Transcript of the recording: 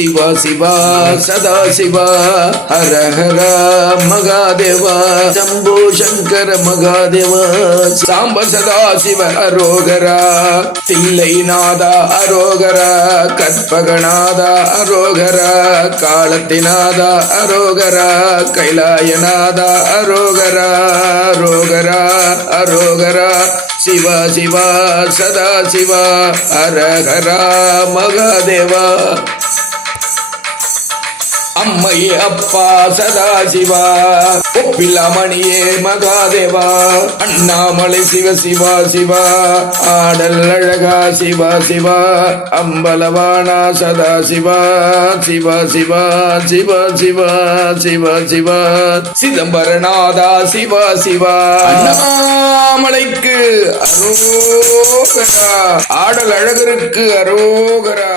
சிவா சிவா சதா சிவா ஹர ஹர மகாதேவா சம்போ சங்கர மகாதேவா சாம்ப சதா சிவ அரோகரா தில்லை நாதா அரோகரா கற்பகநாதா அரோகரா காலத்தினாதா அரோகரா கைலாயநாதா அரோகரா அரோகரா அரோகரா சிவ சிவா சதா சிவா ஹர ஹரா மகாதேவா. அம்மையே அப்பா சதாசிவா சிவா ஒப்பில்லாமணியே மகாதேவா அண்ணாமலை சிவ சிவா சிவா ஆடல் அழகா சிவா சிவா அம்பலவானா சதா சிவா சிவா சிவா சிவா சிவா சிவா சிவா சிதம்பரநாதா சிவா சிவா. அண்ணாமலைக்கு அரோகரா ஆடல் அழகருக்கு அரோகரா.